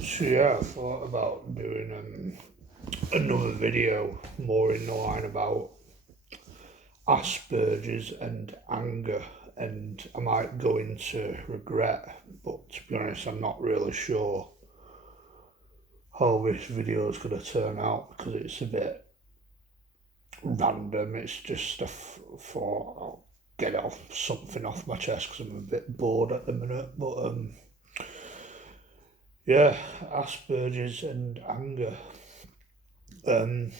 So yeah, I thought about doing another video more in the line about Aspergers and anger, and I might go into regret, but to be honest, I'm not really sure how this video is going to turn out because it's a bit random. It's just thought I'll get something off my chest because I'm a bit bored at the minute. But yeah, Aspergers and anger. Um,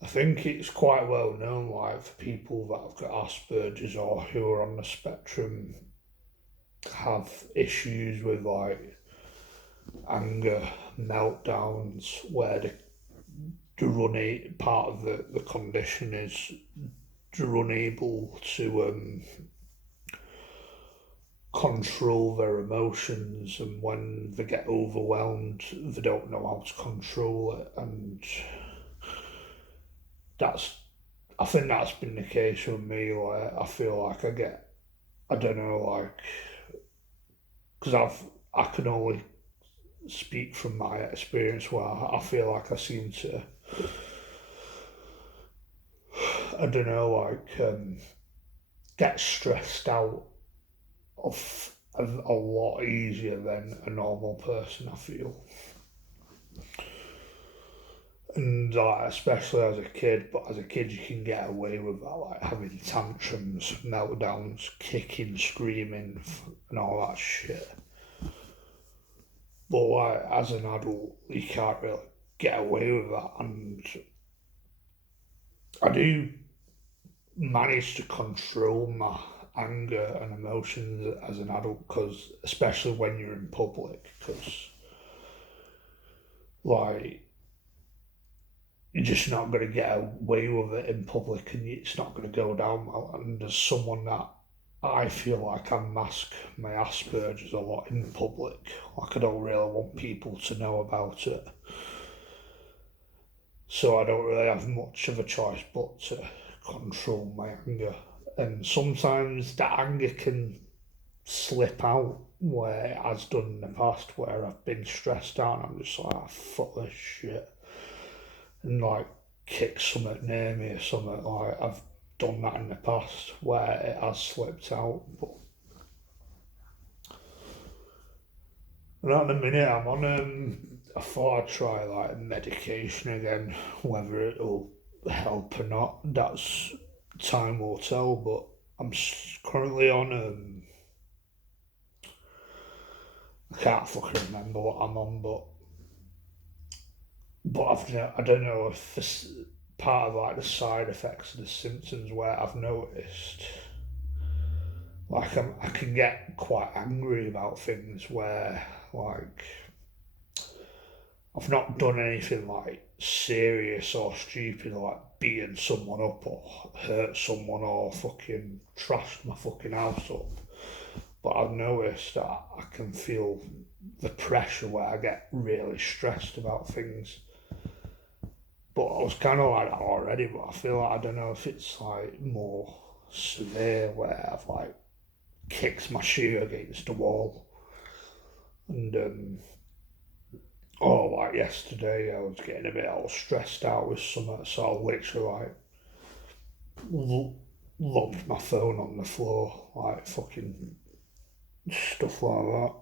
I think it's quite well known, like for people that have got Asperger's or who are on the spectrum, have issues with like anger meltdowns, where they're part of the condition is they're unable to control their emotions, and when they get overwhelmed, they don't know how to control it, and that's I think that's been the case with me. Like I feel like I don't know, like because I can only speak from my experience where I feel like I seem to I don't know, like get stressed out of a lot easier than a normal person. I feel, and like especially as a kid, but as a kid you can get away with that, like having tantrums, meltdowns, kicking, screaming, and all that shit. But like as an adult, you can't really get away with that, and I do manage to control my anger and emotions as an adult, because especially when you're in public, because like you're just not going to get away with it in public, and it's not going to go down well. And as someone that I feel like I mask my Asperger's a lot in public, like I don't really want people to know about it, so I don't really have much of a choice but to control my anger. And sometimes that anger can slip out, where it has done in the past, where I've been stressed out and I'm just like, oh, fuck this shit, and like kick something near me or something. Like I've done that in the past where it has slipped out. But at the minute I'm on I thought I'd try like medication again, whether it'll help or not. That's time will tell. But I'm currently on I can't fucking remember what I'm on, but I don't know if this part of like the side effects of the symptoms, where I've noticed like I can get quite angry about things where like I've not done anything like serious or stupid, like beating someone up or hurt someone or fucking trashed my fucking house up. But I've noticed that I can feel the pressure where I get really stressed about things. But I was kind of like that already, but I feel like I don't know if it's like more severe, where I've like kicked my shoe against the wall, and like yesterday I was getting a bit all stressed out with something, so I literally like lumped my phone on the floor, like fucking stuff like that.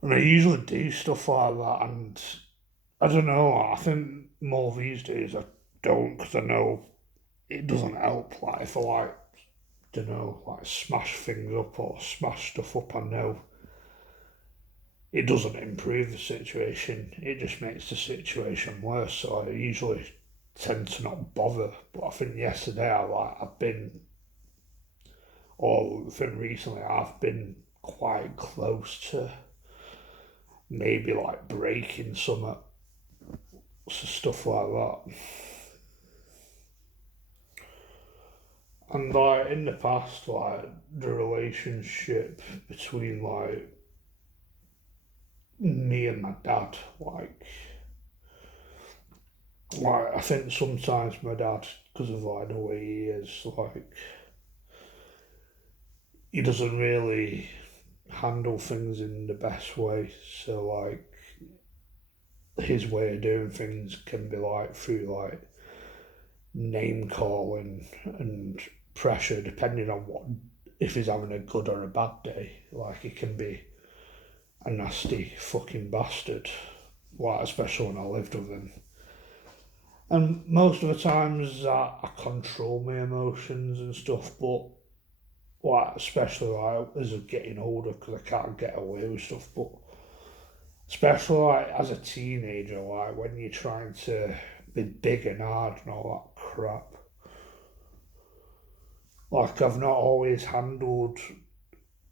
And I usually do stuff like that, and I don't know, I think more these days I don't, because I know it doesn't help. Like if I like, don't know, like smash things up or smash stuff up, I know it doesn't improve the situation. It just makes the situation worse. So I usually tend to not bother. But I think yesterday I've been, or I think recently I've been quite close to maybe like breaking some stuff like that. And like in the past, like the relationship between like me and my dad, like I think sometimes my dad, because of like the way he is, like he doesn't really handle things in the best way. So like his way of doing things can be like through like name calling and pressure, depending on what, if he's having a good or a bad day. Like he can be a nasty fucking bastard. Like especially when I lived with him. And most of the times I control my emotions and stuff, but like especially like as I'm getting older because I can't get away with stuff, but especially like as a teenager, like when you're trying to be big and hard and all that crap. Like I've not always handled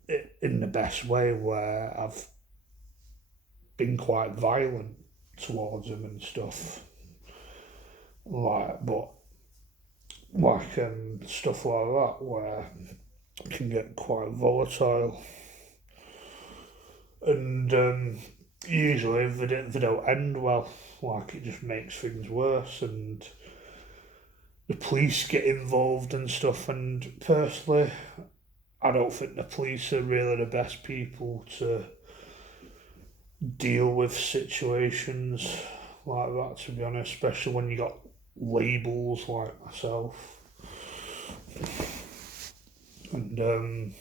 it in the best way where I've been quite violent towards him and stuff. Like but like stuff like that where it can get quite volatile. And usually they don't end well. Like it just makes things worse, and the police get involved and stuff. And personally, I don't think the police are really the best people to deal with situations like that. To be honest, especially when you got labels like myself, and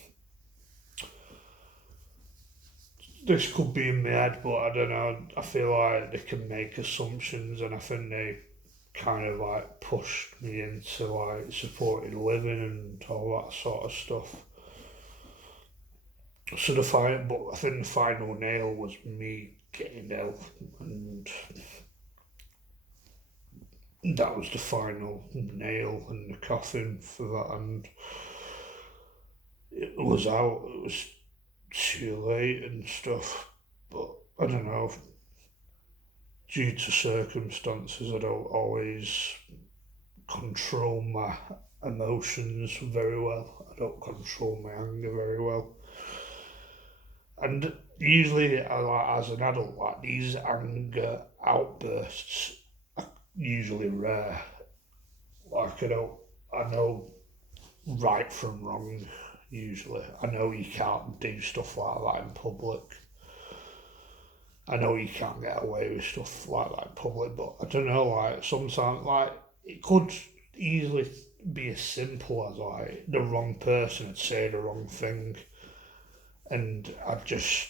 this could be in my head, but I don't know. I feel like they can make assumptions, and I think they kind of like pushed me into like supported living and all that sort of stuff. So but I think the final nail was me getting ill, and that was the final nail in the coffin for that. And it was out. It was too late and stuff. But I don't know. Due to circumstances, I don't always control my emotions very well. I don't control my anger very well. And usually, like, as an adult, like these anger outbursts are usually rare. Like I know right from wrong. Usually, I know you can't do stuff like that in public. I know you can't get away with stuff like that in public, but I don't know. Like sometimes, like it could easily be as simple as like the wrong person would say the wrong thing, and I'd just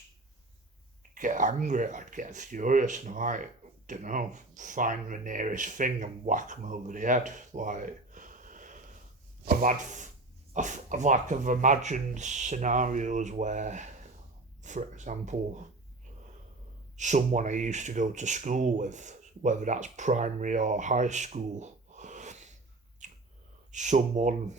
get angry, I'd get furious, and I don't know, find the nearest thing and whack them over the head. Like I've had, I've imagined scenarios where, for example, someone I used to go to school with, whether that's primary or high school, someone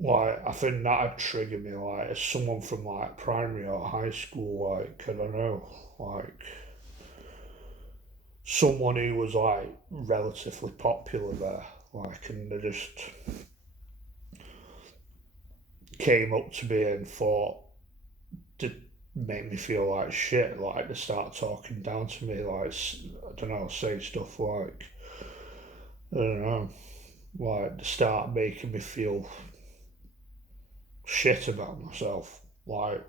like I think that'd trigger me, like as someone from like primary or high school, like I don't know, like someone who was like relatively popular there, like, and they just came up to me and thought to make me feel like shit, like they start talking down to me, like I don't know, say stuff like I don't know, like they start making me feel shit about myself, like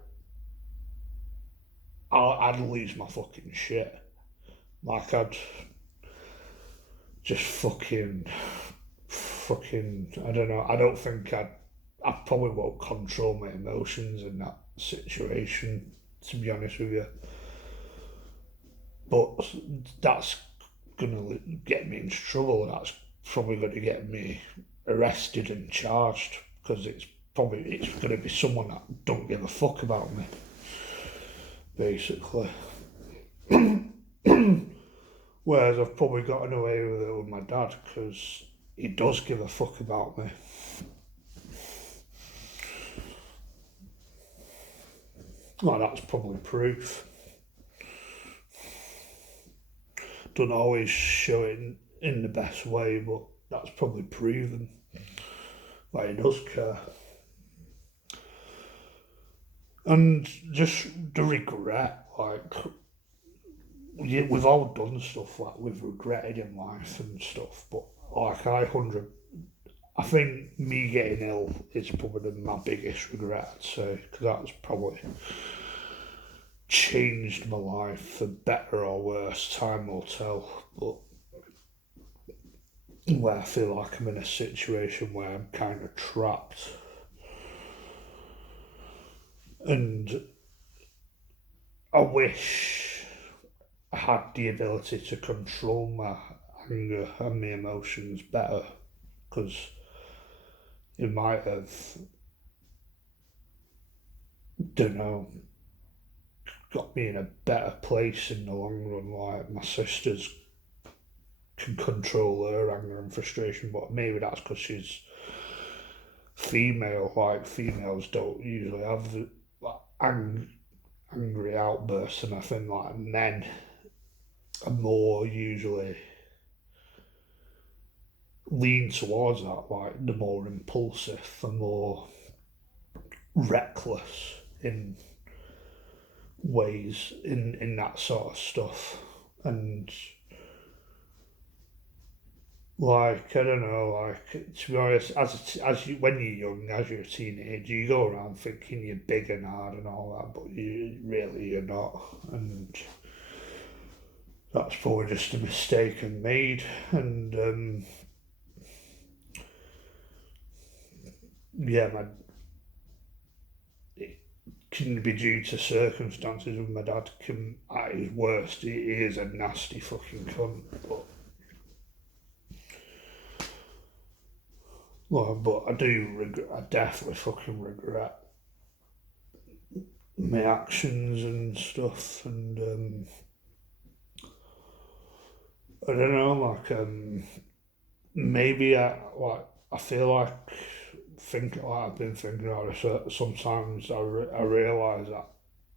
I'd lose my fucking shit, like I'd just fucking, I don't know. I don't think I probably won't control my emotions in that situation, to be honest with you. But that's gonna get me into trouble. That's probably going to get me arrested and charged because it's going to be someone that don't give a fuck about me, basically. Whereas I've probably gotten away with it with my dad because he does give a fuck about me. Well, that's probably proof. Don't always show it in the best way, but that's probably proven that he does care. And just the regret, like, we've all done stuff like we've regretted in life and stuff, but like I think me getting ill is probably my biggest regret, I'd say, because that's probably changed my life for better or worse. Time will tell, but where I feel like I'm in a situation where I'm kind of trapped, and I wish I had the ability to control my anger and my emotions better, because it might have, don't know, got me in a better place in the long run. Like my sisters can control her anger and frustration, but maybe that's because she's female. Like females don't usually have like angry outbursts, and I think like men are more usually lean towards that. Like the more impulsive, the more reckless in ways in that sort of stuff, and like I don't know, like to be honest, as you when you're young, as you're a teenager, you go around thinking you're big and hard and all that, but you're not, and that's probably just a mistake I made, and yeah, it can be due to circumstances with my dad. Can at his worst, he is a nasty fucking cunt, but. Well, but I do regret. I definitely fucking regret my actions and stuff, and I don't know, like maybe I feel like I've been thinking about it. So sometimes I realise that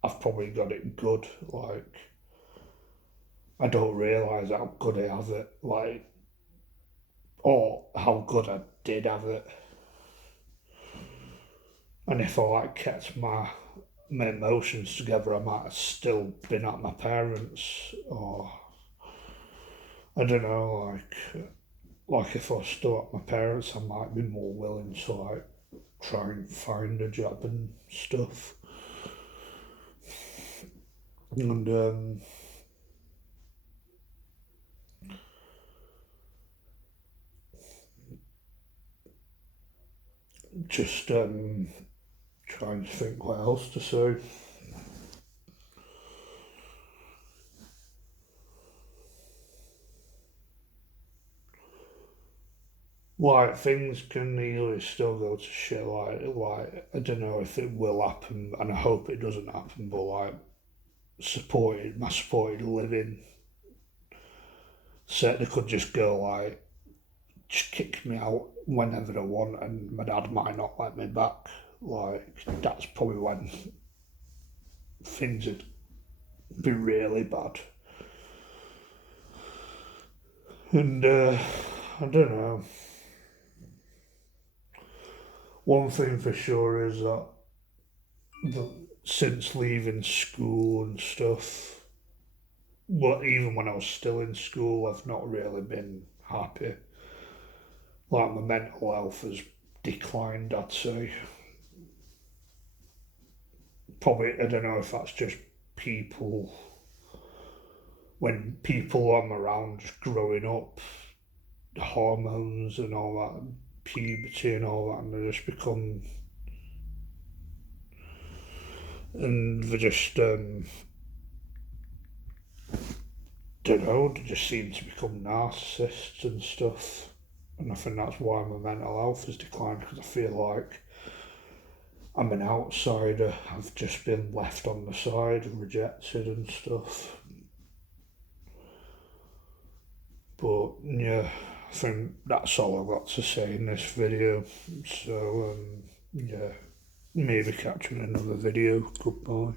I've probably got it good. Like I don't realise how good I have it, like or how good I did have it, and if I like kept my emotions together, I might have still been at my parents, or I don't know, like if I was still at my parents, I might be more willing to like try and find a job and stuff, and just trying to think what else to say. Like things can easily still go to shit. Like I don't know if it will happen, and I hope it doesn't happen. But like my supported living certainly could just go like just kick me out whenever I want, and my dad might not let me back. Like that's probably when things would be really bad. And I don't know. One thing for sure is that the, since leaving school and stuff, well, even when I was still in school, I've not really been happy. Like my mental health has declined, I'd say. Probably, I don't know if that's just people, when people I'm around just growing up, hormones and all that, puberty and all that, and they just become, and they just, don't know, they just seem to become narcissists and stuff. And I think that's why my mental health has declined, because I feel like I'm an outsider. I've just been left on the side and rejected and stuff. But yeah, I think that's all I've got to say in this video. So yeah, maybe catch you in another video. Goodbye.